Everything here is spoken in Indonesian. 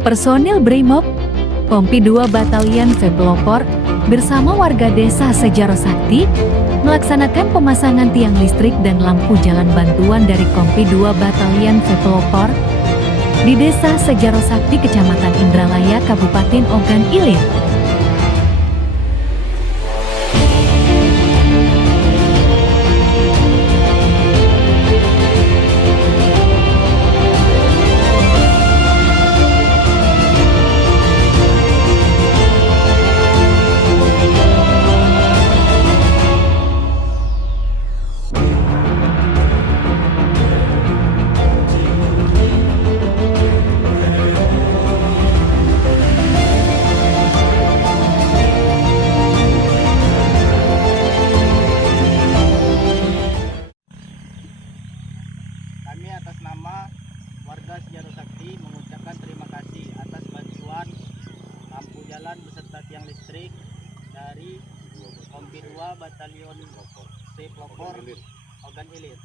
Personil Brimob, Kompi 2 Batalion V Pelopor, bersama warga desa Sejaro Sakti, melaksanakan pemasangan tiang listrik dan lampu jalan bantuan dari Kompi 2 Batalion V Pelopor di desa Sejaro Sakti, Kecamatan Indralaya, Kabupaten Ogan Ilir. Kami atas nama warga Sejaro Sakti mengucapkan terima kasih atas bantuan lampu jalan beserta tiang listrik dari Kompi 2 Batalion V Pelopor Ogan Ilir.